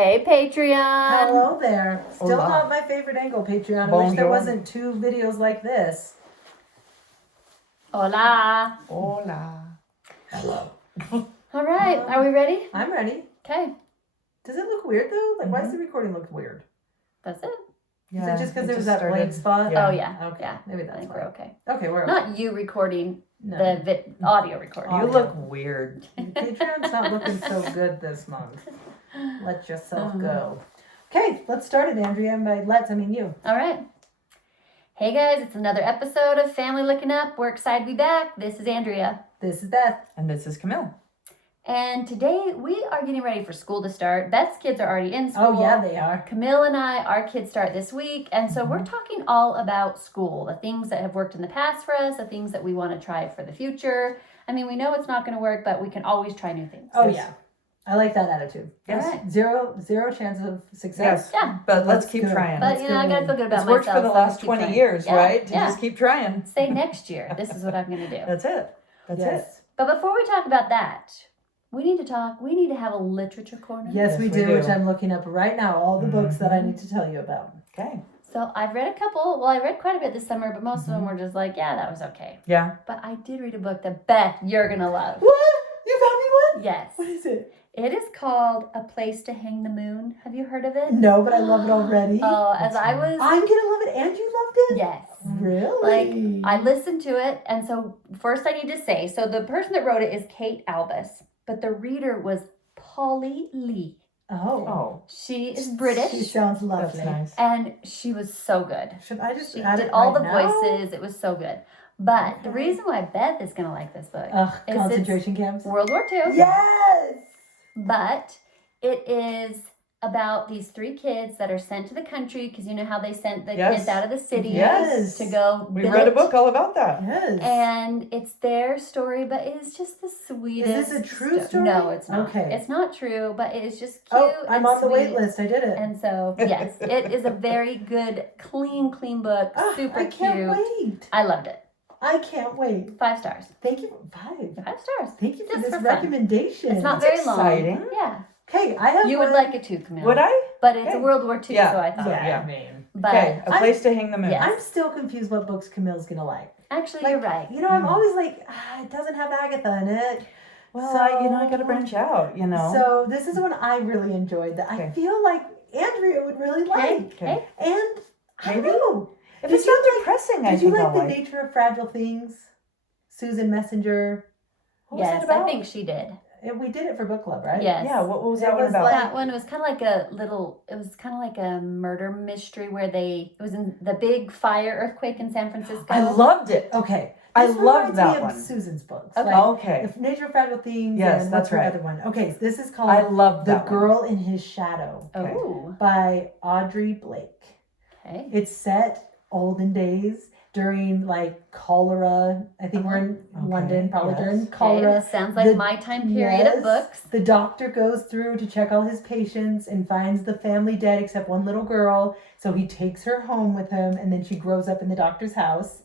Hey, Patreon. Hello there. Still Hola. not my favorite angle, Patreon. I wish there Bonjour. wasn't 2 videos like this. Hola. Hola. Hello. All right. Are we ready? I'm ready. Okay. Does it look weird though? Like, why does the recording look weird? That's it. Is it just because there was that started- blank spot? Yeah. Oh, yeah. Okay. Yeah. Maybe I that's think why. we're okay. Okay, we're okay. Not you recording No. the audio recording. You Audio. look weird. Patreon's not looking so good this month. Let yourself go. Okay, let's start it, Andrea. And by let's, I mean you. All right. Hey, guys. It's another episode of Family Looking Up. We're excited to be back. This is Andrea. This is Beth. And this is Camille. And today we are getting ready for school to start. Beth's kids are already in school. Oh, yeah, they are. Camille and I, our kids start this week. And so we're talking all about school, the things that have worked in the past for us, the things that we want to try for the future. I mean, we know it's not going to work, but we can always try new things. Oh, yeah. I like that attitude. Yes. Yes. Zero chance of success. Yes. Yeah. But let's That's keep good. trying. But, That's you know, I good. got to feel good about It's myself. worked for the so last let's keep 20 trying. years, Yeah, right? To Yeah. just keep trying. Say next year. This is what I'm going to do. That's it. That's it. Yes. But before we talk about that, we need to have a literature corner. Yes, we Yes, we do, do. which I'm looking up right now. All the books that I Mhm. need to tell you about. Okay. So I've read a couple. Well, I read quite a bit this summer, but most of them Mhm. were just like, yeah, that was okay. Yeah. But I did read a book that Beth, you're going to love. What? You found me one? Yes. What is it? It is called A Place to Hang the Moon. Have you heard of it? No, but I love it already. Oh, as That's I fun. was, I'm gonna love it, and you loved it. yes. Really? I listened to it, and so first I need to say, so the person that wrote it is Kate Albus, but the reader was Polly Lee. Oh. Oh, She is British, She sounds that's lovely. nice. and she was so good. Should I just She add did it all right the now? voices. It was so good. But the Okay. reason why Beth is going to like this book Ugh, is concentration camps. it's World War II. Yes. But it is about these 3 kids that are sent to the country because you know how they sent the Yes. kids out of the city Yes. to go We build read a it. book all about that. Yes. And it's their story, but it is just the sweetest. a true story? No, it's not. Okay. It's not true, but it is just cute. Oh, I'm and on the sweet. wait list. I did it. And so, yes, it is a very good, clean book. Ah, Super I can't cute. wait. I loved it. I can't wait. 5 stars. Thank you. 5. 5 stars. Thank you for Just this for fun. recommendation. It's not That's very long. exciting. Yeah. Okay, I have You one. would like it too, Camille. Would I? But it's Okay. World War II, Yeah. so I thought. Yeah, Yeah. I mean. But Okay. A place to hang the moon. Yes. I'm still confused what books Camille's gonna like. actually, Like, you're right. You know, I'm always like, it doesn't have Agatha in it. Well, So- I got to branch out, you know. So this is one I really enjoyed that I Okay. feel like Andrea would really Okay. like. Okay. And I don't Maybe. know. if did it's you not like- depressing, I Did you think like I'll The like. Nature of Fragile Things? Susan Messenger. What was Yes, that about? I think she did. We did it for book club, right? Yes. Yeah. What was It that one was about? like- That one was kind of like a murder mystery where it was in the big fire earthquake in San Francisco. I loved it. Okay. I This loved reminds that me of one. Susan's books. Okay. Like, Okay. The Nature of Fragile Things. Yes, and that's what's her right. other one? Okay, so this is called I loved The that one. Girl in His Shadow Okay. Oh, by Audrey Blake. okay. It's set olden days during like cholera. I think we're in Okay, London, probably yes. during Okay, cholera. this sounds like The- my time period Yes. of books. The doctor goes through to check all his patients and finds the family dead except one little girl. So he takes her home with him, and then she grows up in the doctor's house.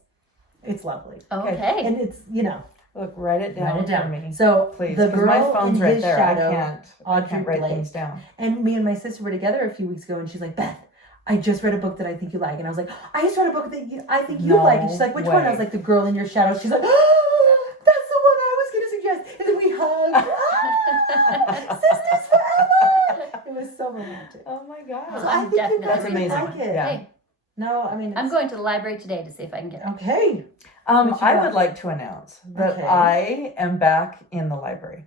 It's lovely. Okay. And it's, Look, write it down, write it down. for me, So please. the 'Cause girl my phone's in right his there. shadow, I can't Audrey write Blake. things down. And me and my sister were together a few weeks ago, and she's like, Beth, I just read a book that I think you like. And I was like, I just read a book that I think you No like. And she's like, which one? I way. was like, The Girl in Your Shadow. She's like, oh, that's the one I was going to suggest. And then we hugged. Sisters forever. It was so romantic. Oh my So god. I think you Definitely. guys That's would amazing. like it. Yeah. Hey, No, I mean, I'm it's- going to the library today to see if I can get it. Okay. What you I got? would like to announce that Okay. I am back in the library.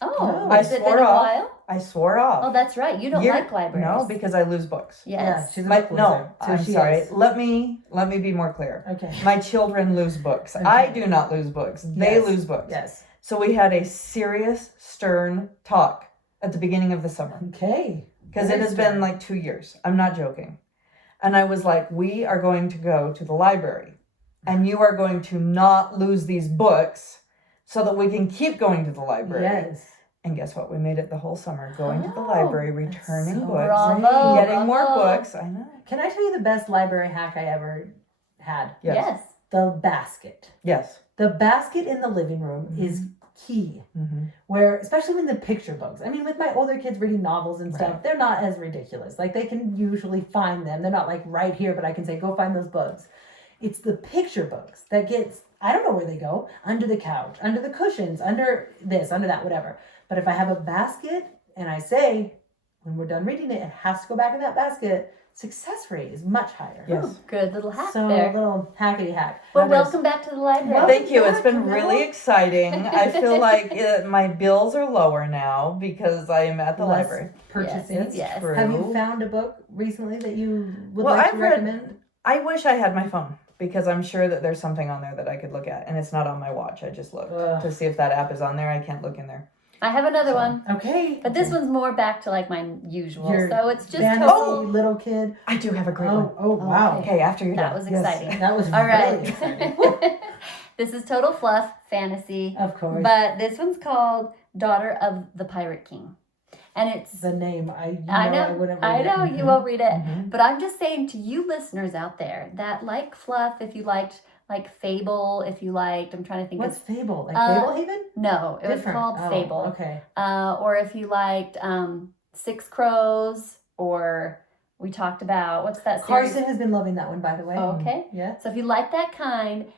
Oh, Oh. has I it been swore a off. while? I swore off. Oh, that's right. You don't You're- like libraries. No, because I lose books. Yeah, Yes. she's a My, book no, loser. So I'm she sorry. is. Let me be more clear. Okay. My children lose books. Okay. I do not lose books. They Yes. lose books. Yes. So we had a serious, stern talk at the beginning of the summer Okay. because it Very has stern. been like 2 years. I'm not joking. And I was like, we are going to go to the library and you are going to not lose these books so that we can keep going to the library. Yes. And guess what? We made it the whole summer going to the Oh, library, that's returning so books, Bravo. getting more bravo. books. I know. Can I tell you the best library hack I ever had? Yes. Yes. The basket. Yes. The basket in the living room Mhm. is key. Mm-hmm. Where, especially when the picture books. I mean, with my older kids reading novels and stuff, Right. they're not as ridiculous. Like, they can usually find them. They're not like right here, but I can say, go find those books. It's the picture books that gets, I don't know where they go, under the couch, under the cushions, under this, under that, whatever. But if I have a basket and I say, when we're done reading it has to go back in that basket, success rate is much higher. Yes. Good little hack So there. a little hackety hack. Well, That is- welcome back to the library. Well, Thank you. Yeah, It's been Camilla. really exciting. I feel like my bills are lower now because I am at the Less library. purchasing. It's Yes. true. Have you found a book recently that you would Well, like to I've read- recommend? I wish I had my phone because I'm sure that there's something on there that I could look at, and it's not on my watch. I just looked Ugh. to see if that app is on there. I can't look in there. I have another So- one, Okay. but this one's more back to like my usual. Your So it's just fantasy total. little kid. I do have a great one. Oh, wow. okay. Okay, after you're That done. was Yes, exciting. that was All really right. exciting. This is total fluff fantasy, Of course. but this one's called Daughter of the Pirate King, and it's. The name, I I know I know, wouldn't I read know it. you won't read it, Mhm. but I'm just saying to you listeners out there that like fluff, if you liked like Fable, if you liked, I'm trying to think What's of Fable? Like Uh, Fablehaven? no, it was Different. called Oh, Fable. Okay. Or if you liked Six Crows, or we talked about what's that series? Carson has been loving that one, by the way. Okay. Yeah. So if you like that kind,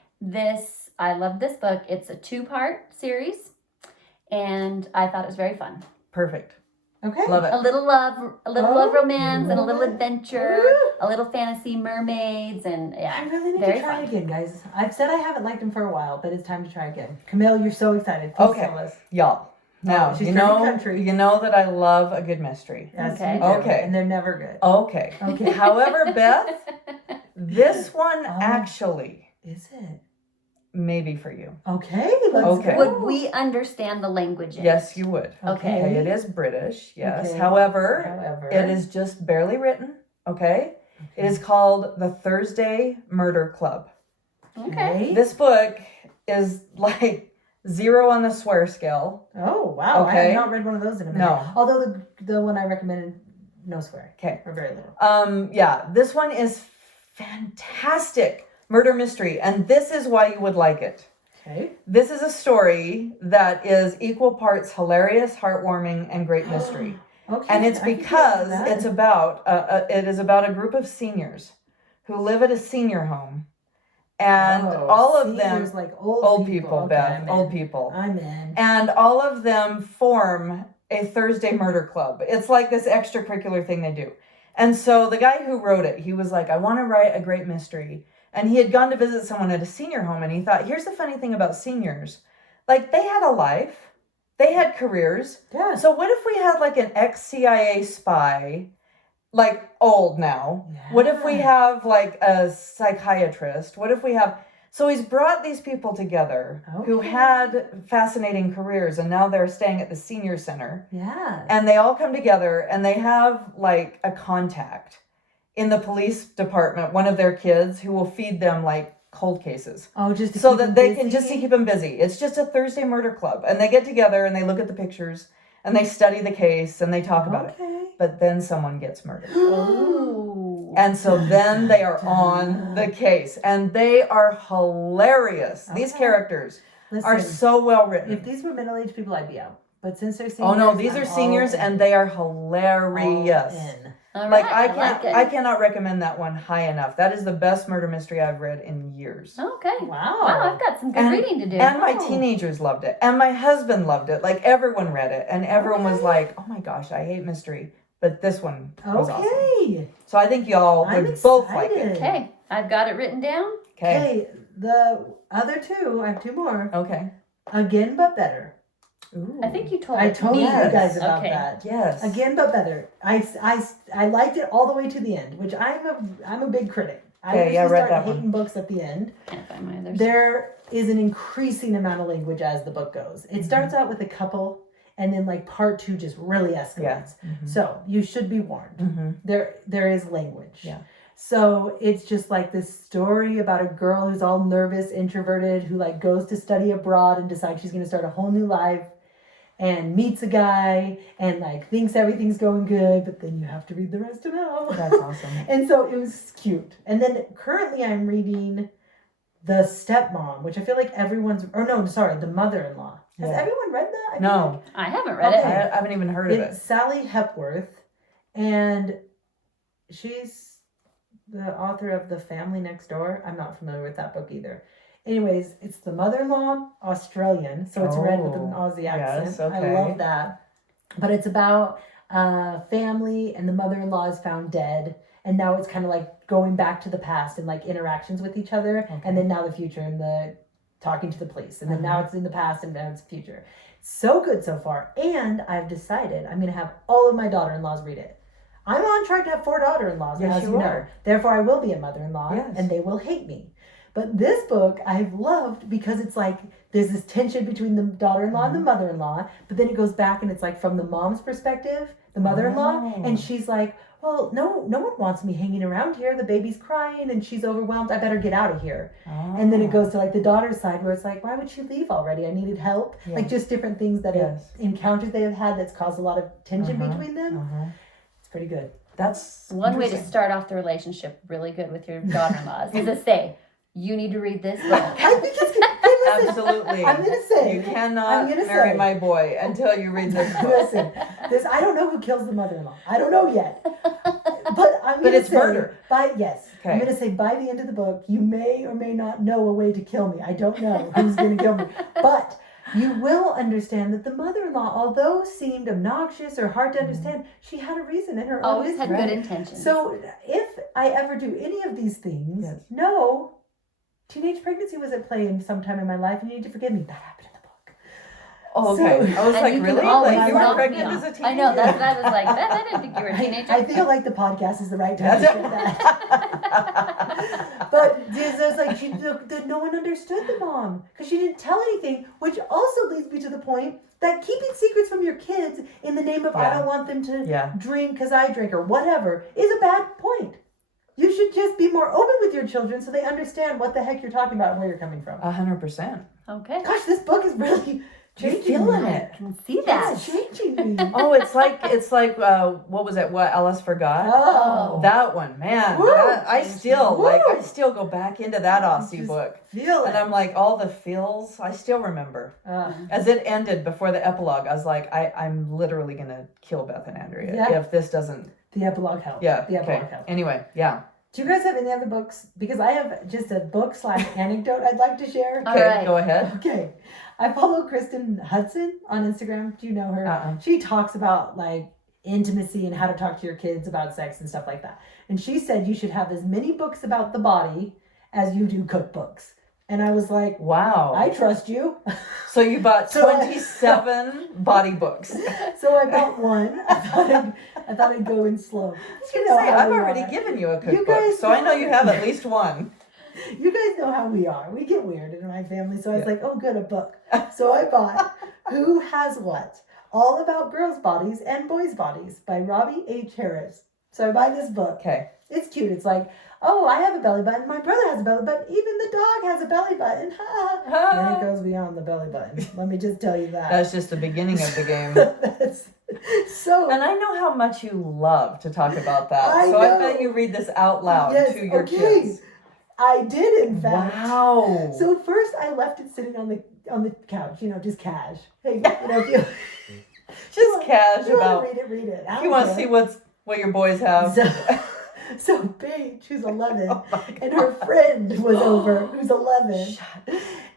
I love this book. It's a 2-part series, and I thought it was very fun. Perfect. Okay. Love it. A little love romance, and a little love it. adventure, Ooh. a little fantasy mermaids, and I yeah, really need very to try fun. it again, guys. I've said I haven't liked him for a while, but it's time to try again. Camille, you're so excited. Please Okay. tell us. Y'all. Now, she's you turning know, country. you know that I love a good mystery. Yes, Okay. you do. Okay. And they're never good. Okay. Okay. However, Beth, this one Oh. actually Is it? may be for you. Okay. Let's Okay. go. Would we understand the language? in Yes, it? you would. Okay. Okay, it is British, yes. Okay. However, However. it is just barely written, okay? It is called The Thursday Murder Club. Okay. This book is like 0 on the swear scale. Oh, wow. I Okay. have not read one of those in a minute. No. Although the one I recommended, no swearing. Okay. Or very little. Yeah, this one is fantastic murder mystery, and this is why you would like it. Okay. This is a story that is equal parts hilarious, heartwarming, and great mystery. Okay. And it's I can get into because that. it is about a group of seniors who live at a senior home, and Oh, all of seniors, them like old people, Okay, Beth, I'm old in. people, I'm in. and all of them form a Thursday murder club. It's like this extracurricular thing they do. And so the guy who wrote it, he was like, I want to write a great mystery. And he had gone to visit someone at a senior home, and he thought, here's the funny thing about seniors. Like, they had a life. They had careers. Yeah. So what if we had like an ex-CIA spy, like old now? What if we Yeah. have like a psychiatrist? What if we have... So he's brought these people together who Okay. had fascinating careers, and now they're staying at the senior center. Yeah. And they all come together, and they have like a contact in the police department, one of their kids who will feed them like cold cases. Oh, just to So keep that them they can busy? just to keep them busy. It's just a Thursday murder club, and they get together and they look at the pictures and they study the case and they talk about it. Okay. But then someone gets murdered. Oh. And so then they are on the case, and they are hilarious. These Okay. characters are Listen, so well written. if these were middle-aged people, I'd be out. But since they're Oh seniors, no, these I'm are all seniors, in. and they are All hilarious. in. All Like right, I cannot recommend that one high enough. That is the best murder mystery I've read in years. Okay. Wow. Wow, I've got some good And- reading to do. And my Oh. teenagers loved it, and my husband loved it. Like everyone read it, and everyone was Okay. like, "Oh my gosh, I hate mystery," but this one was awesome. Okay. So I think y'all I'm would both like excited. it. Okay, I've got it written down. Okay. Okay. The other two, I have two more. Okay. Again, but better. Ooh. I think you told I it to told me. you Yes. guys about Okay. that. Yes. Again, but better. I liked it all the way to the end, which I'm a big critic. I Okay, usually yeah, I read start that one. hating books at the end. Can't find my others. There is an increasing amount of language as the book goes. It starts out with a couple, and then like part 2 just really escalates. Yeah. Mhm. So you should be warned. Mhm. There is language. Yeah. So it's just like this story about a girl who's all nervous, introverted, who like goes to study abroad and decides she's going to start a whole new life, and meets a guy and like thinks everything's going good, but then you have to read the rest to know. That's awesome. And so it was cute. And then currently I'm reading The Stepmom, which I feel like the mother-in-law. Has Yeah. everyone read that? I feel No, I haven't read Okay. it. I haven't even heard of It's it. Sally Hepworth, and she's the author of The Family Next Door. I'm not familiar with that book either. Anyways, it's the mother-in-law, Australian, so it's read with an Oh, Aussie yes, accent. okay. I love that. But it's about family, and the mother-in-law is found dead, and now it's kind of like going back to the past and like interactions with each other, and then now the future and the talking to the police, and then now it's in the past and now it's the future. So good so far, and I've decided I'm going to have all of my daughter-in-laws read it. I'm on track to have 4 daughter-in-laws, Yes, as you you know. are. Therefore, I will be a mother-in-law, Yes. and they will hate me. But this book I've loved because it's like there's this tension between the daughter-in-law and the mother-in-law, but then it goes back and it's like from the mom's perspective, the mother-in-law, Oh. and she's like, well, no one wants me hanging around here. The baby's crying and she's overwhelmed. I better get out of here. And then it goes to like the daughter's side where it's like, why would she leave already? I needed help. Yeah. Like just different things that Yes. encounters they have had that's caused a lot of tension Uh-huh. between them. Uh-huh. It's pretty good. That's One way to interesting. start off the relationship really good with your daughter-in-laws is to say, you need to read this book. I think it's good. Hey, listen, Absolutely. I'm gonna say You I'm cannot gonna marry say- my boy until you read this book. Listen, this I don't know who kills the mother-in-law. I don't know yet. But I'm gonna it's say murder. yes. Okay. I'm gonna say by the end of the book, you may or may not know a way to kill me. I don't know who's gonna kill me. But you will understand that the mother-in-law, although seemed obnoxious or hard to understand, she had a reason in her own Always had history. good intentions. So if I ever do any of these things, Yes. no, teenage pregnancy was at play in some time in my life, and you need to forgive me. That happened in the book. Oh, okay. So- I was And like, you can really? always Like you were knock pregnant me as a off. teenager? I know, that's what I was like, Beth, I didn't think you were a teenager. I feel like the podcast is the right time to share that. But there's like no one understood the mom because she didn't tell anything, which also leads me to the point that keeping secrets from your kids in the name of I Yeah. don't want them to Yeah. drink because I drink or whatever is a bad point. You should just be more open with your children so they understand what the heck you're talking about and where you're coming from. 100%. Okay. Gosh, this book is really You're changing feeling me. it. I can see that. It's changing me. Oh, it's like what was it? What Alice Forgot? Oh, That one, man. Woo! I still Woo! I still go back into that Aussie Just book. feel it. And I'm like, all the feels, I still remember. As it ended before the epilogue, I was like, I'm literally gonna kill Beth and Andrea Yeah. if this doesn't. The epilogue helps. Yeah. The epilogue Okay. helps. Anyway, yeah. Do you guys have any other books? Because I have just a book / anecdote I'd like to share. All Okay, right. go ahead. Okay. I follow Kristen Hudson on Instagram. Do you know her? Uh-uh. She talks about like intimacy and how to talk to your kids about sex and stuff like that. And she said you should have as many books about the body as you do cookbooks. And I was like, Wow. I trust you. So you bought So I- 27 body books. So I bought one. I thought I'd go in slow. You know Say, how I've we already are. given you a You cookbook, guys so I know you have know. at least one. You guys know how we are. We get weird in my family. So I was Yeah. like, oh, good, a book. So I bought Who Has What? All About Girls' Bodies and Boys' Bodies by Robbie H. Harris. So I buy this book. Okay. It's cute. It's like, oh, I have a belly button. My brother has a belly button. Even the dog has a belly button. Then it goes beyond the belly button. Let me just tell you that. That's just the beginning of the game. That's so. And I know how much you love to talk about that. I so I know. bet you read this out loud Yes, to your okay. kids. I did, in fact. Wow. So first, I left it sitting on the couch. You know, just cash. Hey, you know, if you just cash if you about. want to read it, read it. I If don't you want to care. see what your boys have. So Paige, who's 11, Oh my and her friend was over, who's 11, Shut.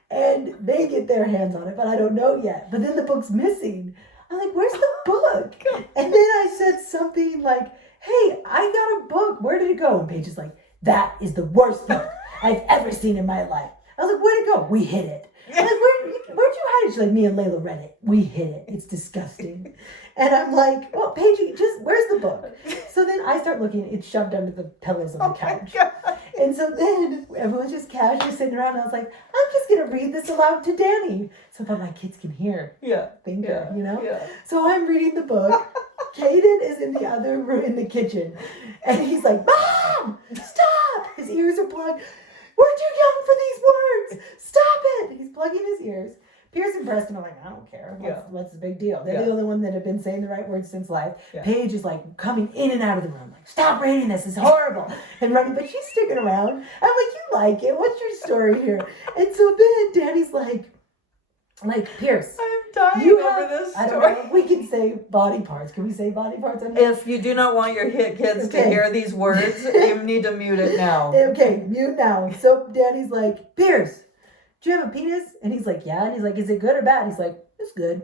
and they get their hands on it, but I don't know yet. But then the book's missing. I'm like, where's the book? And then I said something like, hey, I got a book. Where did it go? And Paige is like, that is the worst book I've ever seen in my life. I was like, where'd it go? We hid it. I'm like, where'd you hide it? She's like, me and Layla read it. We hid it. It's disgusting. And I'm like, well, Paige, where's the book? So then I start looking. It's shoved under the pillows on the couch. And so then everyone's just casually sitting around. And I was like, I'm just going to read this aloud to Danny. So that my kids can hear. Yeah. Thinker, you know? Yeah. So I'm reading the book. Caden is in the other room in the kitchen. And he's like, Mom, stop. His ears are plugged. We're too young for these words. Stop it. He's plugging his ears. Pierce and Preston are like, I don't care. What's the big deal? They're Yeah. the only one that have been saying the right words since life. Yeah. Paige is like coming in and out of the room, like, stop reading this. It's horrible. And running, but she's sticking around. I'm like, you like it. What's your story here? And so then Danny's like, Like, Pierce, I'm dying you over have, this I don't story. know, we can say body parts. Can we say body parts on here? If you do not want your hit kids to Okay. hear these words, you need to mute it now. Okay, mute now. So Danny's like, Pierce, do you have a penis? And he's like, yeah. And he's like, is it good or bad? He's like, it's good.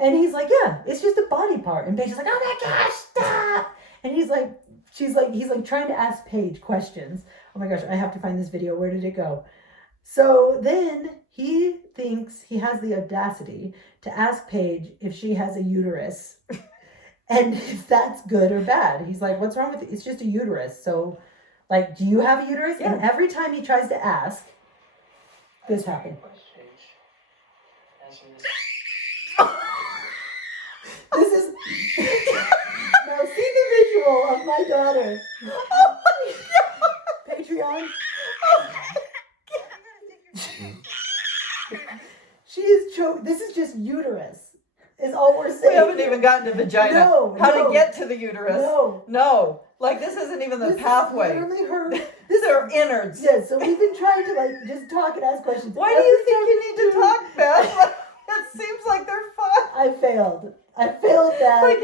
And he's like, yeah, it's just a body part. And Paige's like, oh my gosh, stop. And he's like, he's like trying to ask Paige questions. Oh my gosh, I have to find this video. Where did it go? So then he thinks he has the audacity to ask Paige if she has a uterus and if that's good or bad. He's like, what's wrong with it? It's just a uterus. So, like, do you have a uterus? Yeah. And every time he tries to ask, this happened. This is now see the visual of my daughter. Patreon. She is choked. This is just uterus. Is all we're saying. We haven't even gotten to vagina. No, How no. to get to the uterus. No. No. Like, this isn't even the This is pathway. literally her. These are innards. Yes, so we've been trying to like just talk and ask questions. Why do you think you need to talk, Beth? It seems like they're fun. I failed. I failed that. Like,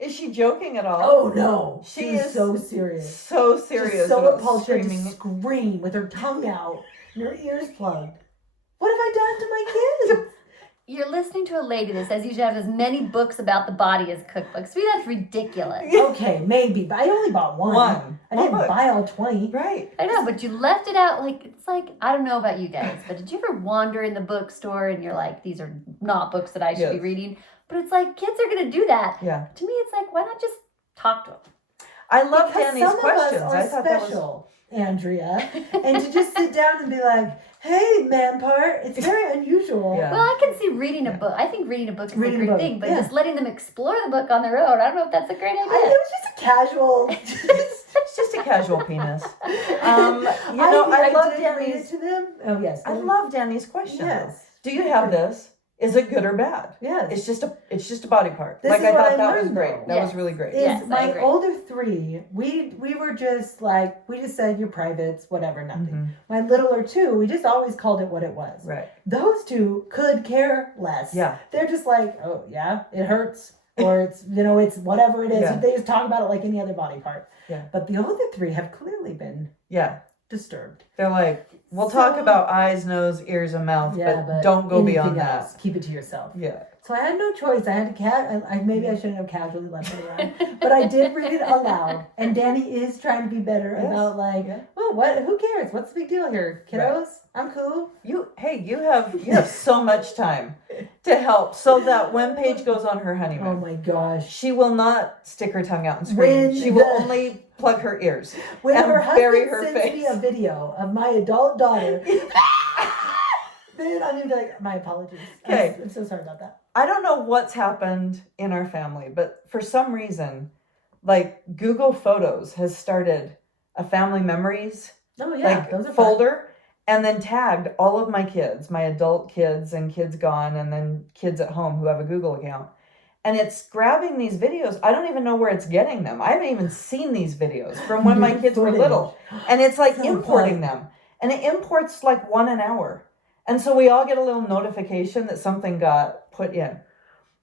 is she joking at all? Oh no, She she is is so serious. So serious Just so about appalled she had to screaming. scream with her tongue out and her ears plugged. What have I done to my kids? You're listening to a lady that says you should have as many books about the body as cookbooks. To me, that's ridiculous. Okay, maybe, but I only bought one. I One didn't book. buy all 20. Right. I know, but you left it out. Like, it's like, I don't know about you guys, but did you ever wander in the bookstore and you're like, these are not books that I should be Yes. reading? But it's like, kids are going to do that. Yeah. To me, it's like, why not just talk to them? I love Because Danny's some questions. of us I are thought that was special, Andrea, and to just sit down and be like, "Hey, man, part," it's very unusual. Yeah. Well, I can see reading a book. I think reading a book is Reading a a great book, thing, but yeah. just letting them explore the book on their own, I don't know if that's a great idea. It was just a casual. It's just a casual penis. You know, I love did read it Danny's. to them. Oh yes, I love Danny's question. Yes. Do you have this? Is it good or bad? Yes. It's just a body part. This like is I what thought I that was learned, great. though. That Yes. was really great. Is Yes, I my agree. older three, we were just like, we just said you're privates, whatever, nothing. Mhm. My littler two, we just always called it what it was. Right. Those two could care less. Yeah. They're just like, oh yeah, it hurts, or it's it's whatever it is. Yeah. They just talk about it like any other body part. Yeah. But the other three have clearly been Yeah. disturbed. They're like, we'll talk So- about eyes, nose, ears, and mouth, Yeah, but don't go anything beyond else, that. keep it to yourself. Yeah. So I had no choice. I had to maybe I shouldn't have casually left it around, but I did read it aloud. And Danny is trying to be better Yes. about like, Yeah. oh, what? Who cares? What's the big deal here, kiddos? I'm cool. You have so much time to help so that when Paige goes on her honeymoon, Oh my gosh. she will not stick her tongue out and scream. When She will the- only plug her ears. When And her bury husband her sends face. me a video of my adult daughter, then I'm gonna be like, my apologies. Okay. I'm so sorry about that. I don't know what's happened in our family, but for some reason, like Google Photos has started a family memories Oh yeah, those are fun. folder and then tagged all of my kids, my adult kids and kids gone, and then kids at home who have a Google account. And it's grabbing these videos. I don't even know where it's getting them. I haven't even seen these videos from when my kids were Footage. little. And it's like So importing fun. them. And it imports like one an hour. And so we all get a little notification that something got put in.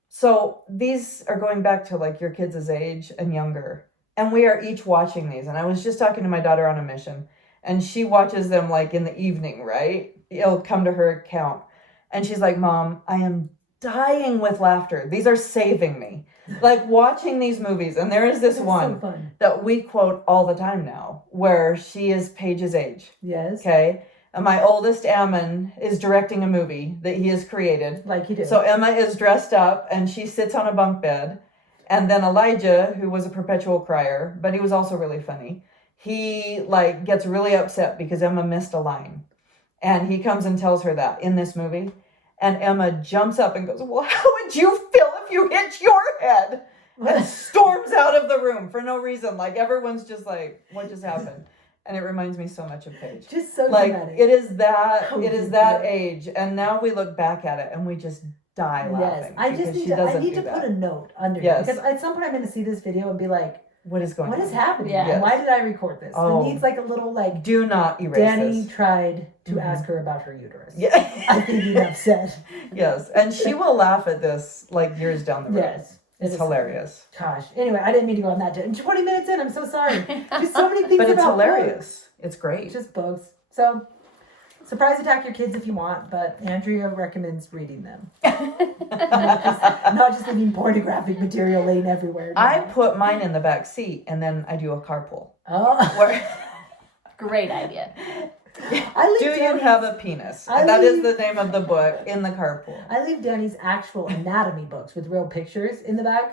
So these are going back to like your kids' age and younger. And we are each watching these. And I was just talking to my daughter on a mission. And she watches them like in the evening, right? It'll come to her account. And she's like, Mom, I am dying with laughter. These are saving me. Like watching these movies. And there is this That's one so fun. that we quote all the time now, where she is Paige's age. Yes. Okay. And my oldest, Ammon, is directing a movie that he has created. Like you do. So Emma is dressed up and she sits on a bunk bed. And then Elijah, who was a perpetual crier, but he was also really funny, he like gets really upset because Emma missed a line. And he comes and tells her that in this movie. And Emma jumps up and goes, well, how would you feel if you hit your head? And storms out of the room for no reason. Like everyone's just like, what just happened? And it reminds me so much of Paige. Just so Like dramatic. it is that Oh, it is that yeah. age. And now we look back at it and we just die Yes, laughing. I just because need she to. I doesn't need do to that. put a note under Yes. it because at some point I'm going to see this video and be like, What is going What on? is happening? Yeah. And why did I record this? Oh. It needs like a little like Do not erase Danny this. tried to Mhm. ask her about her uterus. I Yeah. think he got upset. Yes. And she will laugh at this like years down the road. Yes. It It's is- hilarious. Gosh. Anyway, I didn't mean to go on that. 20 minutes in, I'm so sorry. Just so many things But it's about hilarious. It's books. great. Just books. So, surprise attack your kids if you want, but Andrea recommends reading them. Not just leaving pornographic material laying everywhere. No. I put mine in the back seat and then I do a carpool. Oh. Where, Great idea. I leave do you Danny's- have a penis? I That is leave- the name of the book in the carpool. I leave Danny's actual anatomy books with real pictures in the back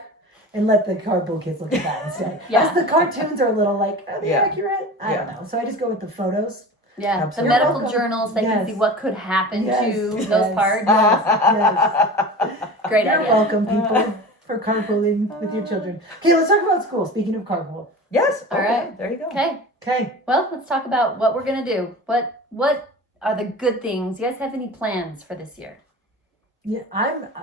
and let the carpool kids look at that instead. Yeah. Because the cartoons are a little like, are they Yeah. accurate? I don't know. So I just go with the photos. Yeah, the Absolutely. medical You're welcome. journals, they can Yes. see what could happen Yes, to yes. those parts. Great You're idea. welcome, people, for carpooling with your children. Okay, let's talk about school. Speaking of carpool. Yes. All Okay, right. There you go. Okay, Okay. well, let's talk about what we're gonna do. What are the good things? You guys have any plans for this year? Yeah,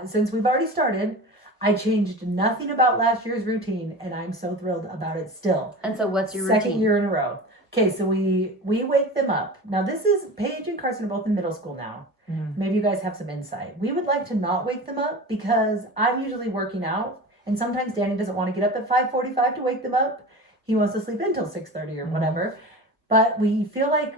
since we've already started, I changed nothing about last year's routine, and I'm so thrilled about it still. And so, what's your Second routine? year in a row. Okay, so we wake them up. Now this is Paige and Carson are both in middle school now. Mhm. Maybe you guys have some insight. We would like to not wake them up because I'm usually working out, and sometimes Danny doesn't want to get up at 5:45 to wake them up. He wants to sleep until 6:30 or Mhm. whatever. But we feel like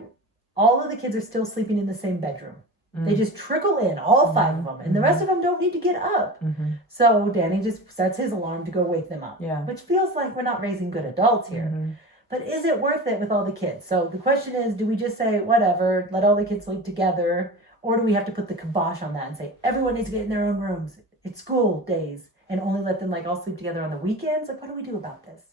all of the kids are still sleeping in the same bedroom. They just trickle in, all 5 of them, and the rest of them don't need to get up. Mhm. So Danny just sets his alarm to go wake them up, Yeah. which feels like we're not raising good adults here. Mhm. But is it worth it with all the kids? So the question is, do we just say, whatever, let all the kids sleep together? Or do we have to put the kibosh on that and say, everyone needs to get in their own rooms? It's school days and only let them like all sleep together on the weekends? Like, what do we do about this?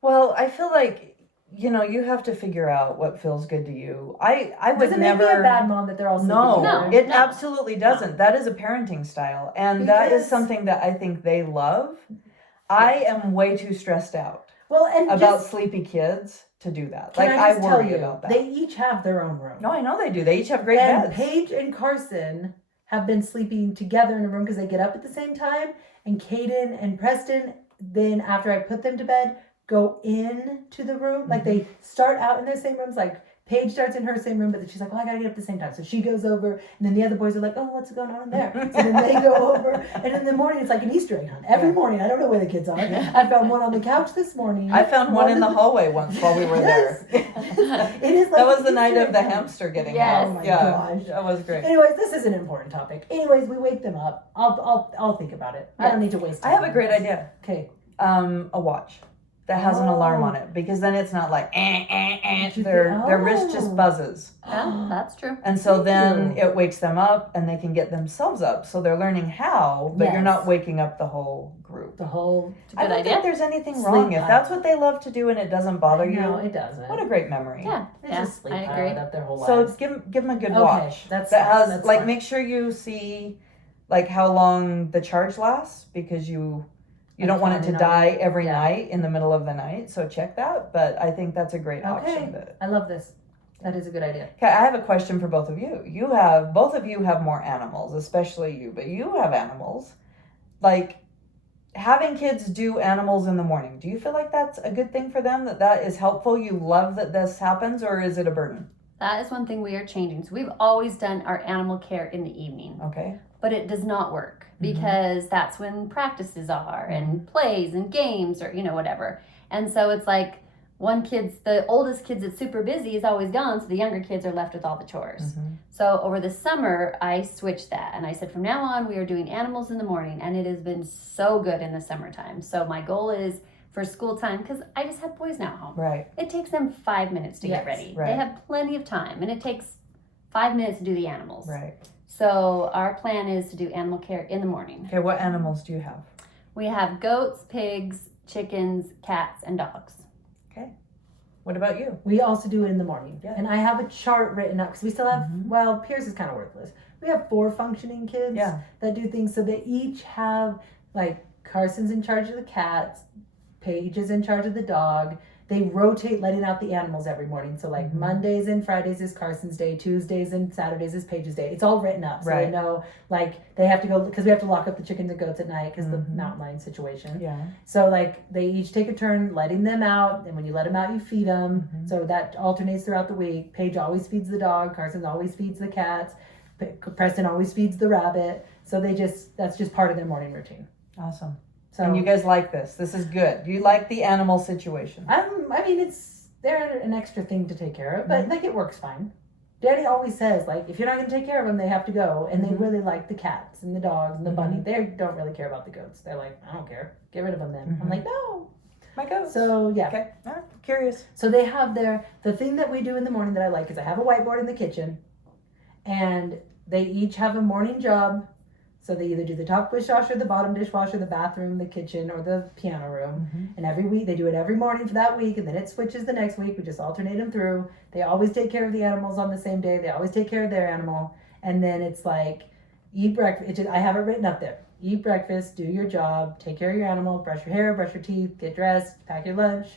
Well, I feel like you have to figure out what feels good to you. I would Does it never. make me a bad mom that they're all sleeping No, together? No. it absolutely doesn't. That is a parenting style, and that is Because- something that I think they love. I am way too stressed out Well, and about just, sleepy kids to do that. can Like I I just tell worry you, about that. they each have their own room. No, I know they do. They each have great And beds. Paige and Carson have been sleeping together in a room because they get up at the same time. And Caden and Preston, then after I put them to bed, go in to the room. Like they start out in their same rooms. Like Paige starts in her same room, but then she's like, "Oh, I gotta get up at the same time." So she goes over, and then the other boys are like, "Oh, what's going on in there?" So then they go over, and in the morning it's like an Easter egg hunt. Every Yeah. morning, I don't know where the kids are. I found one on the couch this morning. I found one in the in hallway once while we were Yes. there. It is like That was an the night Easter of the egg hunt. hamster getting Yes. out. Oh my Yeah, gosh. that was great. Anyways, this is an important topic. Anyways, we wake them up. I'll think about it. I don't need to waste I time. have a on great this. idea. Okay. A watch that has an alarm Oh. on it, because then it's not like You their wrist oh. just buzzes. Yeah, that's true. And so Thank then you. it wakes them up and they can get themselves up. So they're learning how, but you're Yes. not waking up the whole group. The whole. It's a I good don't idea. think there's anything Sleep wrong if pilot. that's what they love to do and it doesn't bother you. No, it doesn't. What a great memory. Yeah, It's yeah, just sleep I piled agree. up their whole So lives. give them a good Okay, watch. that's that smart, has that's like smart. make sure you see like how long the charge lasts, because you don't want it to counting on die it. every Yeah. night in the middle of the night. So check that. But I think that's a great Okay. option. I love this. That is a good idea. Okay, I have a question for both of you. Both of you have more animals, especially you, but you have animals. Like, having kids do animals in the morning, do you feel like that's a good thing for them, that is helpful? You love that this happens, or is it a burden? That is one thing we are changing. So we've always done our animal care in the evening, Okay. but it does not work Mhm. because that's when practices are and plays and games or whatever. And so it's like the oldest kid that's super busy is always gone, so the younger kids are left with all the chores. Mhm. So over the summer, I switched that and I said, from now on, we are doing animals in the morning, and it has been so good in the summertime. So my goal is for school time, because I just have boys now at home. Right. It takes them 5 minutes to get Yes, ready. right. They have plenty of time, and it takes 5 minutes to do the animals. Right. So our plan is to do animal care in the morning. Okay, what animals do you have? We have goats, pigs, chickens, cats, and dogs. What about you? We also do it in the morning. Yeah. And I have a chart written up because we still have, Mhm. well, Pierce is kind of worthless. We have 4 functioning kids Yeah. that do things. So they each have, like, Carson's in charge of the cats, Paige is in charge of the dog, they rotate letting out the animals every morning. So like Mhm. Mondays and Fridays is Carson's day, Tuesdays and Saturdays is Paige's day. It's all written up, so they Right. know like they have to go because we have to lock up the chickens and goats at night because Mhm. the mountain lion situation. Yeah. So like they each take a turn letting them out, and when you let them out, you feed them. Mhm. So that alternates throughout the week. Paige always feeds the dog. Carson always feeds the cats. Preston always feeds the rabbit. So that's just part of their morning routine. Awesome. So And you guys like this. This is good. You like the animal situation. I mean, they're an extra thing to take care of, but like it works fine. Daddy always says like if you're not gonna take care of them, they have to go, and they Mhm. really like the cats and the dogs and the bunny. Mhm. They don't really care about the goats. They're like, I don't care, get rid of them then. I'm Mhm. like, no. My goats. So yeah. Okay. All right. Curious. So they have the thing that we do in the morning that I like is I have a whiteboard in the kitchen, and they each have a morning job. So they either do the top dishwasher, the bottom dishwasher, the bathroom, the kitchen, or the piano room. Mhm. And every week they do it every morning for that week, and then it switches the next week. We just alternate them through. They always take care of the animals on the same day. They always take care of their animal, and then it's like eat breakfast. I have it written up there. Eat breakfast, do your job, take care of your animal, brush your hair, brush your teeth, get dressed, pack your lunch,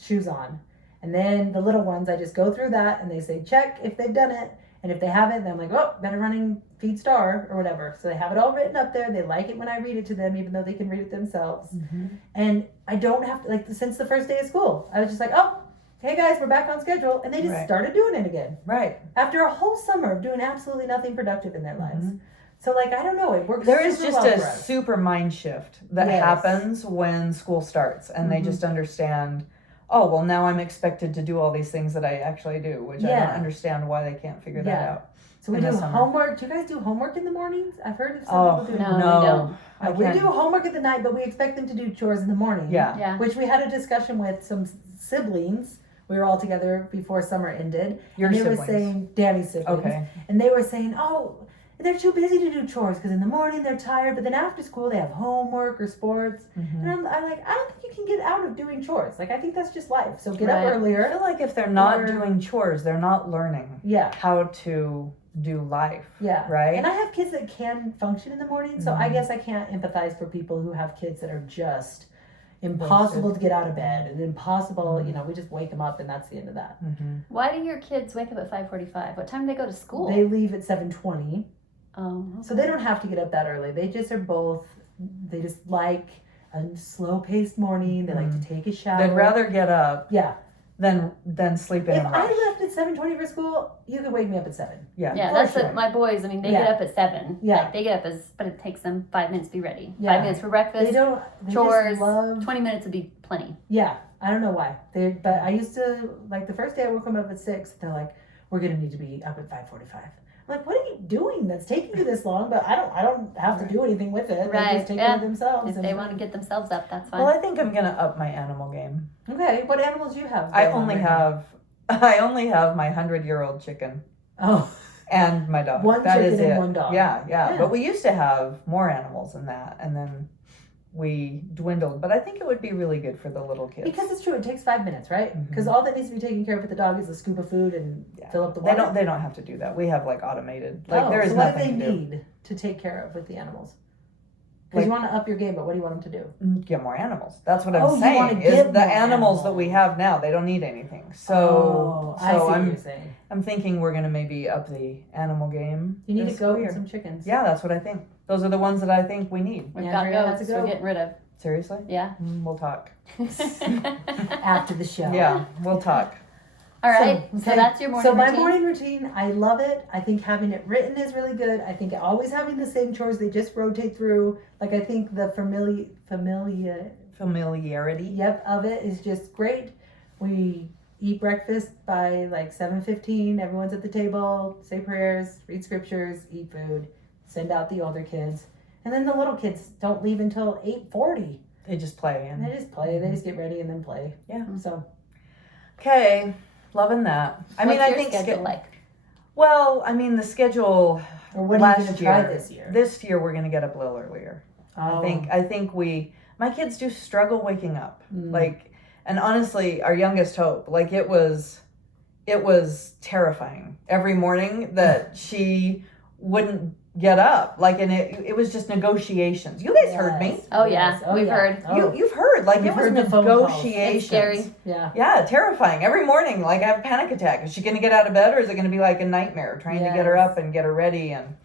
shoes on. And then the little ones, I just go through that, and they say check if they've done it. And if they haven't, then I'm like, oh, better running feed Star or whatever. So they have it all written up there. They like it when I read it to them, even though they can read it themselves. Mhm. And I don't have to, like, since the first day of school, I was just like, oh, hey guys, we're back on schedule. And they just Right. started doing it again Right. after a whole summer of doing absolutely nothing productive in their lives. Mhm. So, like, I don't know. It works There is super just well a for us. super mind shift that Yes. happens when school starts, and they Mhm. just understand. Oh well, now I'm expected to do all these things that I actually do, which I Yeah. don't understand why they can't figure that Yeah. out. So we in do the summer. homework. Do you guys do homework in the mornings? I've heard of some Oh people doing No, we no, don't. I We can't. do homework at the night, but we expect them to do chores in the morning. Yeah. Yeah. Which we had a discussion with some siblings. We were all together before summer ended. Your and they siblings. were saying, Danny's siblings. Okay. And they were saying, oh, they're too busy to do chores because in the morning they're tired, but then after school they have homework or sports. Mhm. And I'm like, I don't think you can get out of doing chores. Like, I think that's just life. So get Right. up I earlier. feel like if they're not Or- doing chores, they're not learning Yeah, how to do life. yeah. Right? And I have kids that can function in the morning, so I Mhm. guess I can't empathize for people who have kids that are just impossible to get out of bed and impossible, you know, we just wake them up and that's the end of that. Mhm. Why do your kids wake up at 5:45? What time do they go to school? They leave at 7:20. Oh, So they don't have to get up that early. They just are both, they just like a slow paced morning. They like to take a shower. They'd rather get up Yeah. than sleep in If a I rush. left at 7:20 for school, you could wake me up at 7. Yeah. Yeah, For that's sure. what my boys. I mean, they Yeah. get up at 7. Yeah. Like, they get up but it takes them 5 minutes to be ready. Yeah. 5 minutes for breakfast. They don't, they chores, just love, 20 minutes would be plenty. yeah, I don't know why. But I used to, like the first day I woke them up at 6, they're like, we're going to need to be up at 5:45. I'm like, what are you doing that's taking you this long? But I don't have to do anything with it. They Right, just take yeah. care of themselves. If and- they want to get themselves up, that's fine. Well, I think I'm gonna up my animal game. Okay, what animals do you have? I going on only right now? have my 100-year-old chicken Oh, and my dog. One That is chicken and it. one dog. Yeah. Yeah. But we used to have more animals than that, and then we dwindled. But I think it would be really good for the little kids. because it's true. It takes 5 minutes, right? Mhm. Because all that needs to be taken care of with the dog is a scoop of food and Yeah. fill up the water. They don't have to do that. We have like automated. Like there is so what do they nothing to need to take care of with the animals? Because you want to up your game, but what do you want them to do? do. Get more animals. That's what I'm Oh, you wanna saying. get Is the more animals that we animals. have now? They don't need anything. I So see what I'm you're saying. I'm thinking we're gonna maybe up the animal game. You need this to go year. get some chickens. Yeah, that's what I think. Those are the ones that I think we need. We've Yeah, got Andrea has goats to go. we're getting rid of. Seriously? Yeah. We'll talk. After the show. Yeah, we'll talk. All right. So okay. that's your morning So my routine. morning routine, I love it. I think having it written is really good. I think always having the same chores, they just rotate through. Like I think the Familiarity. yep of it is just great. We eat breakfast by like 7:15. Everyone's at the table, say prayers, read scriptures, eat food, send out the older kids, and then the little kids don't leave until 8:40. They just play And they and just play. They just get ready and then play. Yeah. So okay. Loving that. I mean, What's I your think schedule like? Well, I mean, the schedule or what are you last gonna try year. this year? This year we're gonna get up a little earlier. Oh. I think my kids do struggle waking up. Mm. Like, and honestly, our youngest Hope, like it was terrifying every morning that she wouldn't get up. Like, and it was just negotiations. You guys heard me. Oh, yeah. Yes. Oh, We've yeah. heard. Oh. You've heard. Like, We've it was heard the phone calls. negotiations. It's scary. Yeah. Yeah, terrifying. Every morning, like, I have a panic attack. Is she going to get out of bed, or is it going to be like a nightmare trying to get her Yes. up and get her ready? And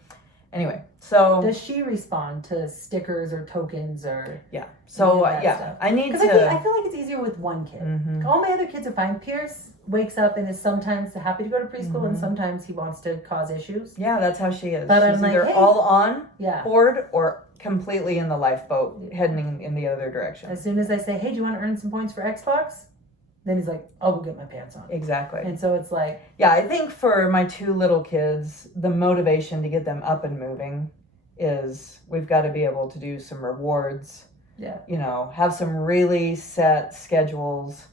anyway, so Does she respond to stickers or tokens or? yeah, so Any of that yeah, stuff? I need Because to. I feel like it's easier with one kid. Mhm. All my other kids are fine. Pierce wakes up and is sometimes happy to go to preschool, and Mhm. sometimes he wants to cause issues. Yeah, that's how she is. But She's I'm like, either hey. all on Yeah. board or completely in the lifeboat, heading in the other direction. As soon as I say, "Hey, do you want to earn some points for Xbox?" Then he's like, "I'll go get my pants on." Exactly. And so it's like, Yeah, I think for my 2 little kids, the motivation to get them up and moving is we've got to be able to do some rewards. yeah, You know, have some really set schedules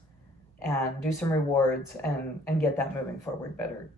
and do some rewards and get that moving forward better.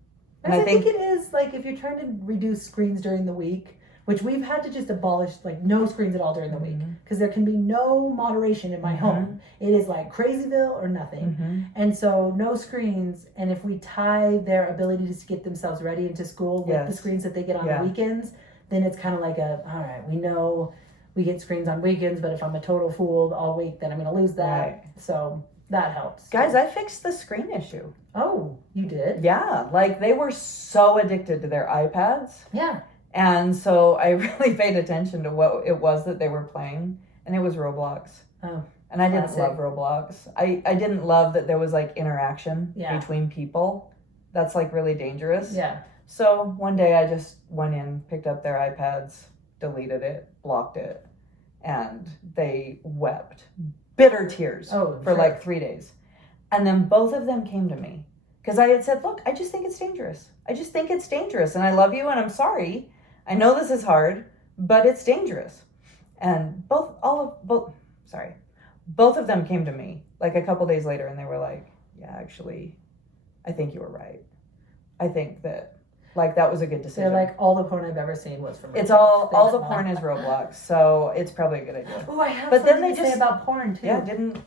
And I I think think it is like if you're trying to reduce screens during the week, which we've had to just abolish, like no screens at all during the week, Mhm. because there can be no moderation in my Mhm. home. It is like Crazyville or nothing. Mhm. And so no screens, and if we tie their ability to get themselves ready into school with the Yes. screens that they get on Yeah. the weekends, then it's kind of like all right, we know we get screens on weekends, but if I'm a total fool all week, then I'm going to lose that. Right. So that helps. Guys, I fixed the screen issue. Oh, you did? Yeah, like they were so addicted to their iPads. Yeah. And so I really paid attention to what it was that they were playing, and it was Roblox. Oh, And I didn't classic. love Roblox. I didn't love that there was like interaction Yeah. between people. That's like really dangerous. Yeah. So one day I just went in, picked up their iPads, deleted it, blocked it, and they wept bitter tears Oh, for sure. like 3 days. And then both of them came to me because I had said, look, I just think it's dangerous. I just think it's dangerous. And I love you and I'm sorry. I know this is hard, but it's dangerous. And both of them came to me like a couple days later and they were like, yeah, actually, I think you were right. I think that like that was a good decision. They're like, all the porn I've ever seen was from It's Roblox. all Thanks, the Mom. porn is Roblox, so it's probably a good idea. Oh, I have But then something they to say just- about porn too. Yeah, didn't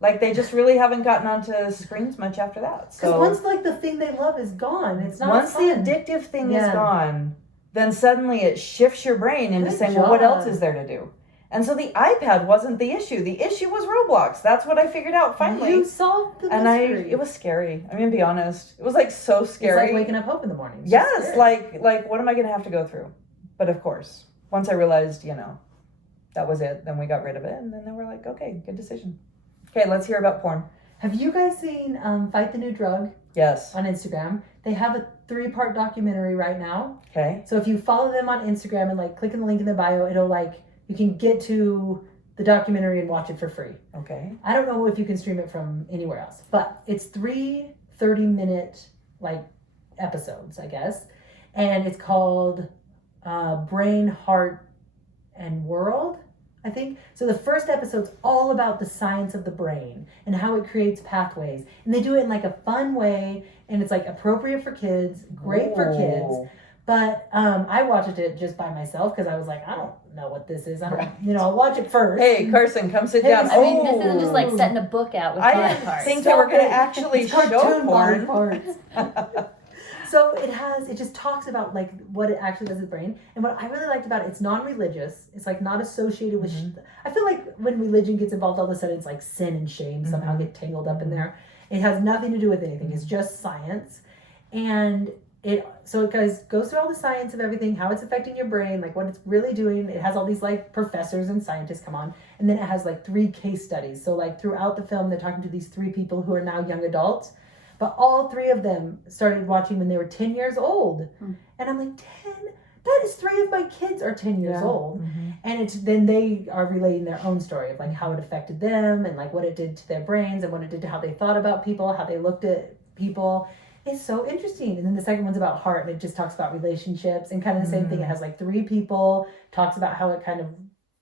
like they just really haven't gotten onto screens much after that. Because So once like the thing they love is gone, it's not once fun. the addictive thing is Yeah. gone, then suddenly it shifts your brain into Good saying, well, what else job. is there to do? And so the iPad wasn't the issue. The issue was Roblox. That's what I figured out finally. You solved the And mystery. it was scary. I'm gonna be honest. It was like so scary. It's like waking up hope in the morning. It's just Yes, scary. like what am I gonna have to go through? But of course, once I realized, that was it, then we got rid of it, and then we're like, okay, good decision. Okay, let's hear about porn. Have you guys seen Fight the New Drug Yes. on Instagram? They have a 3-part documentary right now. Okay. So if you follow them on Instagram and like click on the link in the bio, it'll like you can get to the documentary and watch it for free. Okay. I don't know if you can stream it from anywhere else, but it's 3 30-minute like episodes, I guess, and it's called Brain, Heart, and World, I think. So the first episode's all about the science of the brain and how it creates pathways, and they do it in like a fun way, and it's like appropriate for kids, great for kids. Ooh. But I watched it just by myself because I was like, I don't know what this is. I don't, I'll watch it first. Hey, Carson, come sit Hey, down. I mean, this isn't just like Oh. setting a book out with I bullet didn't cards. think they were going to Stop it. actually It's show cartoon porn. parts. So it just talks about like what it actually does to the brain. And what I really liked about it, it's non-religious. It's like not associated with, Mhm. I feel like when religion gets involved, all of a sudden it's like sin and shame somehow Mhm. get tangled up in there. It has nothing to do with anything. It's just science. And it goes through all the science of everything, how it's affecting your brain, like what it's really doing. It has all these like professors and scientists come on, and then it has like 3 case studies. So like throughout the film, they're talking to these 3 people who are now young adults, but all 3 of them started watching when they were 10 years old. And I'm like, 10? That is 3 of my kids are 10 years Yeah. old. Mhm. And then they are relating their own story of like how it affected them and like what it did to their brains and what it did to how they thought about people, how they looked at people. It's so interesting. And then the second one's about heart, and it just talks about relationships and kind of the same thing. It has like 3 people, talks about how it kind of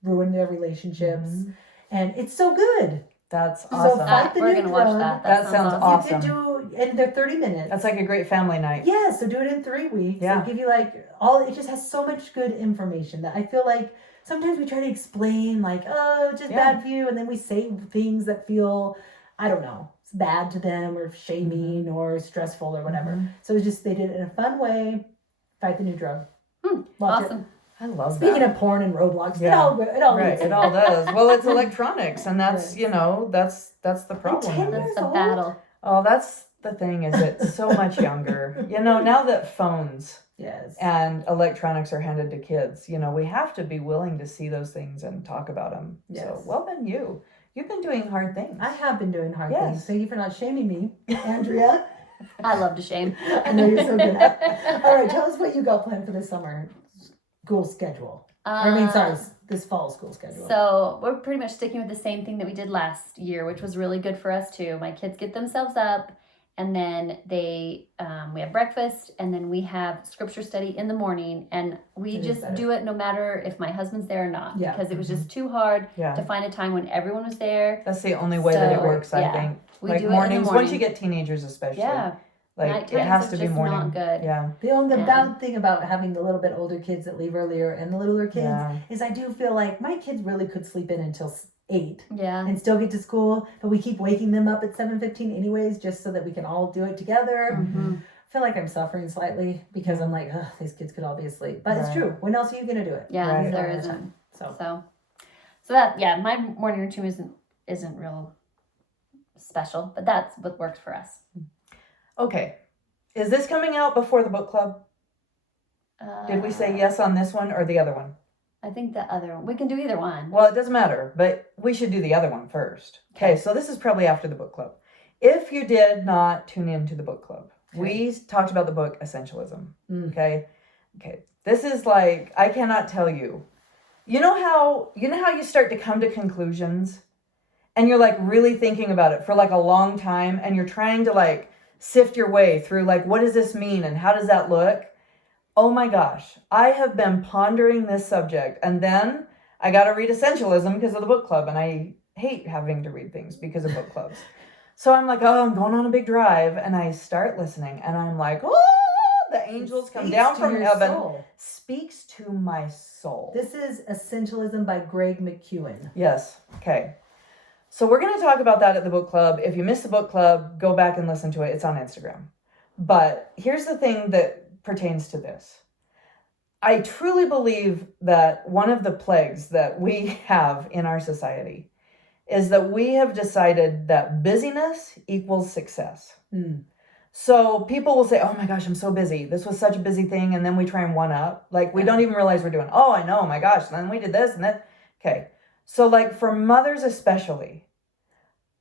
ruined their relationships. Mhm. And it's so good. That's So awesome. Fight the We're New gonna watch Drug. that. That sounds awesome. You can do, and they're 30 minutes. That's like a great family night. Yeah, so do it in 3 weeks. Yeah. It'll give you like it just has so much good information that I feel like sometimes we try to explain like, oh, just Yeah. bad for you, and then we say things that feel, I don't know, bad to them or shaming or stressful or whatever. Mhm. So it's just they did it in a fun way. Fight the New Drug. Watch Awesome. I love Speaking that. of porn and Roblox, Yeah. it all Right, leads it to all that. does. Well, it's electronics, and that's, Right. you know, that's the problem. 10 with it. That's years the old? battle. Oh, that's the thing, is it's so much younger. You know, now that phones Yes. and electronics are handed to kids, you know, we have to be willing to see those things and talk about them. So, Yes. well then you've been doing hard things. I have been doing hard Yes. things. Thank you for not shaming me, Andrea. I love to shame. I know you're so good at it. All right, tell us what you got planned for this summer school schedule. This fall school schedule. So we're pretty much sticking with the same thing that we did last year, which was really good for us too. My kids get themselves up, and then we have breakfast, and then we have scripture study in the morning, and we It is just better. do it no matter if my husband's there or not, Yeah. because it was just too hard Yeah. to find a time when everyone was there. That's the only way that it So, works, I yeah. think. We Like do it in the mornings, morning. once you get teenagers especially. Yeah, Like Night it has times to are be just morning. not good. Yeah. The Yeah. bad thing about having the little bit older kids that leave earlier and the littler kids Yeah. is I do feel like my kids really could sleep in until 8 yeah. and still get to school, but we keep waking them up at 7:15 anyways, just so that we can all do it together. Mhm. I feel like I'm suffering slightly because I'm like, ugh, these kids could all be asleep. But it's Right. true. When else are you gonna do it? Yeah, Right. there All the isn't. time. So So that, yeah, my morning routine isn't real special, but that's what works for us. Okay. Is this coming out before the book club? Did we say yes on this one or the other one? I think the other one. We can do either one. Well, it doesn't matter, but we should do the other one first. Okay, so this is probably after the book club. If you did not tune into the book club, we talked about the book Essentialism. Mm. Okay. This is like, I cannot tell you. You know how you start to come to conclusions and you're like really thinking about it for like a long time, and you're trying to like sift your way through like, what does this mean and how does that look? Oh my gosh, I have been pondering this subject, and then I got to read Essentialism because of the book club, and I hate having to read things because of book clubs. So I'm like, oh, I'm going on a big drive, and I start listening, and I'm like, oh, the angels come down from heaven. Soul. Speaks to my soul. This is Essentialism by Greg McKeown. Yes. Okay. So we're going to talk about that at the book club. If you missed the book club, go back and listen to it. It's on Instagram. But here's the thing that pertains to this. I truly believe that one of the plagues that we have in our society is that we have decided that busyness equals success. Mm. So people will say, oh my gosh, I'm so busy. This was such a busy thing. And then we try and one up. Like we don't even realize we're doing, oh, I know, oh my gosh. Then we did this and that. Okay. So like for mothers especially,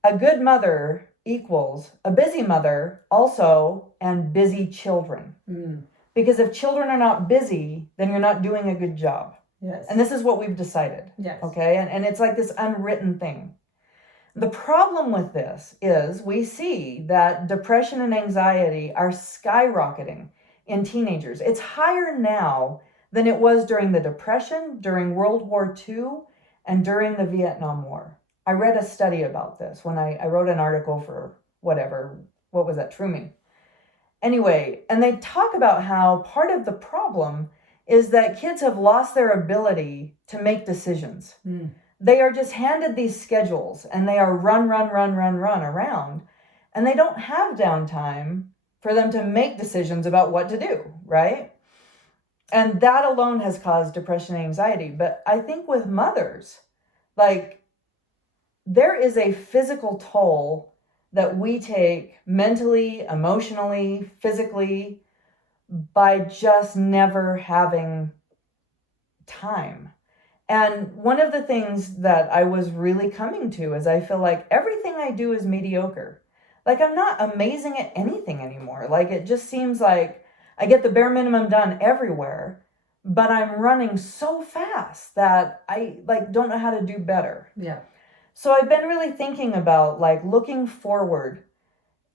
a good mother equals a busy mother also and busy children. Mm. Because if children are not busy, then you're not doing a good job. Yes. And this is what we've decided. Yes. Okay. And it's like this unwritten thing. The problem with this is we see that depression and anxiety are skyrocketing in teenagers. It's higher now than it was during the Depression, during World War II, and during the Vietnam War. I read a study about this when I wrote an article for what was that, True Anyway, and they talk about how part of the problem is that kids have lost their ability to make decisions. Mm. They are just handed these schedules and they are run around, and they don't have downtime for them to make decisions about what to do, right? And that alone has caused depression and anxiety. But I think with mothers, like there is a physical toll that we take mentally, emotionally, physically by just never having time. And one of the things that I was really coming to is I feel like everything I do is mediocre. Like I'm not amazing at anything anymore. Like it just seems like I get the bare minimum done everywhere, but I'm running so fast that I like don't know how to do better. Yeah. So I've been really thinking about like looking forward.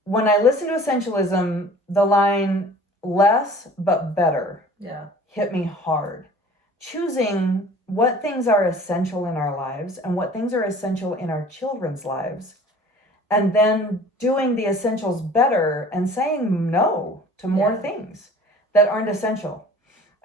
When I listen to Essentialism, the line less but better hit me hard. Choosing what things are essential in our lives and what things are essential in our children's lives, and then doing the essentials better and saying no to more things that aren't essential.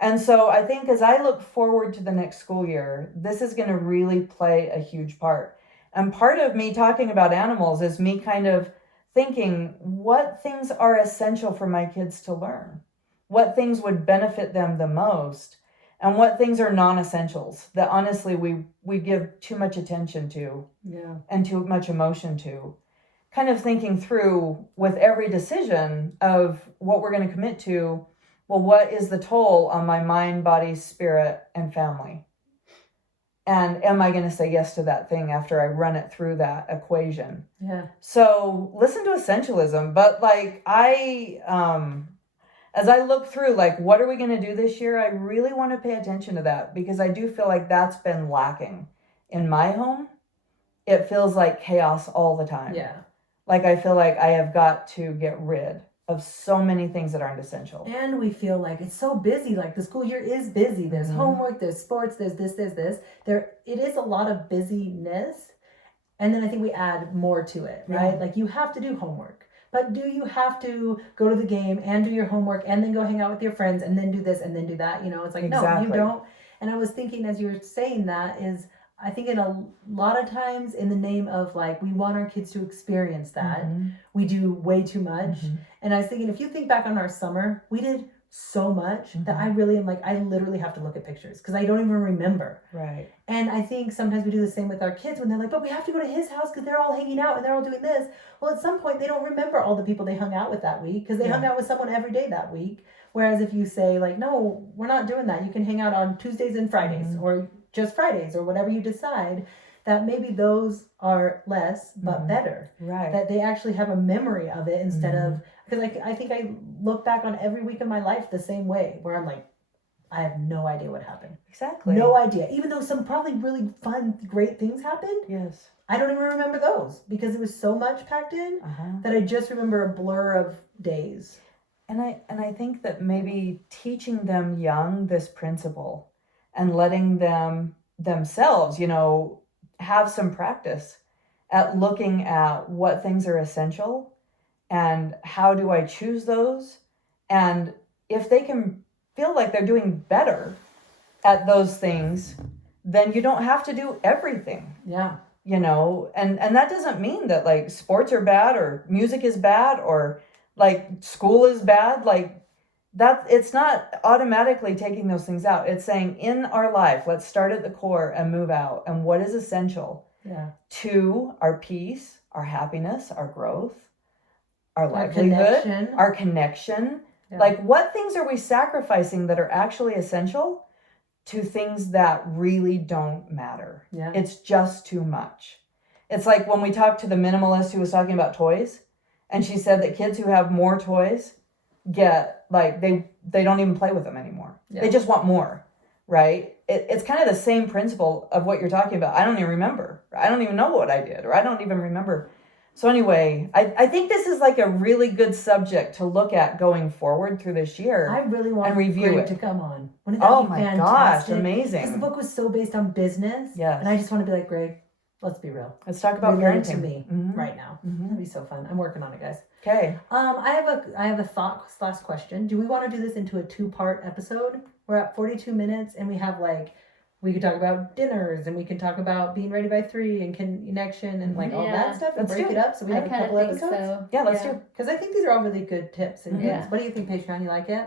And so I think as I look forward to the next school year, this is going to really play a huge part. And part of me talking about animals is me kind of thinking what things are essential for my kids to learn, what things would benefit them the most. and what things are non-essentials that honestly we give too much attention to Yeah. and too much emotion to. Kind of thinking through with every decision of what we're going to commit to, well, what is the toll on my mind, body, spirit, and family? And am I going to say yes to that thing after I run it through that equation? Yeah. So listen to essentialism, but like as I look through, like, what are we going to do this year? I really want to pay attention to that because I do feel like that's been lacking in my home. It feels like chaos all the time. Yeah. Like, I feel like I have got to get rid of so many things that aren't essential. And we feel like it's so busy. Like the school year is busy. There's Mhm. homework, there's sports, there's this. It is a lot of busyness. And then I think we add more to it, right? Yeah. Like you have to do homework. But do you have to go to the game and do your homework and then go hang out with your friends and then do this and then do that? You know, it's like, no, Exactly. you don't. And I was thinking as you were saying that is, I think in a lot of times in the name of like, we want our kids to experience that, Mhm. we do way too much. Mhm. And I was thinking, if you think back on our summer, we did so much that I really am like, I literally have to look at pictures because I don't even remember. Right. And I think sometimes we do the same with our kids when they're like, but we have to go to his house because they're all hanging out and they're all doing this. Well, at some point, they don't remember all the people they hung out with that week because they Yeah. hung out with someone every day that week. Whereas if you say, like, no, we're not doing that, you can hang out on Tuesdays and Fridays or just Fridays or whatever you decide, that maybe those are less but better. Right. That they actually have a memory of it instead of, because I think I look back on every week of my life the same way where I'm like, I have no idea what happened. Exactly. No idea. Even though some probably really fun, great things happened, Yes. I don't even remember those because it was so much packed in Uh-huh. that I just remember a blur of days. And I think that maybe teaching them young this principle and letting them themselves, have some practice at looking at what things are essential and how do I choose those, and if they can feel like they're doing better at those things, then you don't have to do everything. Yeah. And that doesn't mean that like sports are bad or music is bad or like school is bad. Like that, it's not automatically taking those things out. It's saying in our life, let's start at the core and move out. And what is essential Yeah. to our peace, our happiness, our growth, our Our livelihood, connection. our connection. Yeah. Like, what things are we sacrificing that are actually essential to things that really don't matter? Yeah. It's just too much. It's like when we talked to the minimalist who was talking about toys, and she said that kids who have more toys get, like, they don't even play with them anymore. Yeah. They just want more, right? It's kind of the same principle of what you're talking about. I don't even remember. I don't even know what I did, or I don't even remember. So anyway, I think this is like a really good subject to look at going forward through this year. I really want and review Greg it. to come on. Wouldn't that Oh be my fantastic? gosh, Because the amazing. book was so based on business. Yes. And I just want to be like, Greg, let's be real. Let's talk about Relate parenting. to me Mhm. right now. Mhm. That'd be so fun. I'm working on it, guys. Okay. I have a thought slash question. Do we want to do this into a 2-part episode? We're at 42 minutes and we have we could talk about dinners and we can talk about being ready by 3 and connection and like all Yeah. that stuff and Let's break do it up so we I have a kind of couple think episodes. so. Yeah, let's do. Because I think these are all really good tips and Yeah. things. What do you think, Patreon? You like it?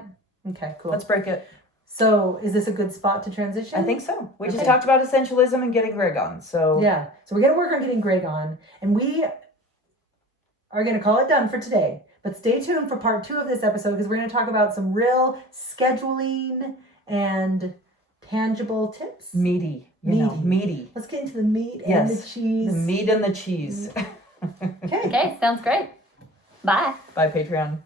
Okay, cool. Let's break it. So is this a good spot to transition? I think so. We just Okay. talked about essentialism and getting Greg on. So Yeah. So we're going to work on getting Greg on. And we are going to call it done for today. But stay tuned for part 2 of this episode because we're going to talk about some real scheduling and tangible tips. meaty. Meaty. Let's get into the meat and the Yes. cheese. The meat and the cheese. Okay. Okay, sounds great. Bye. Bye, Patreon.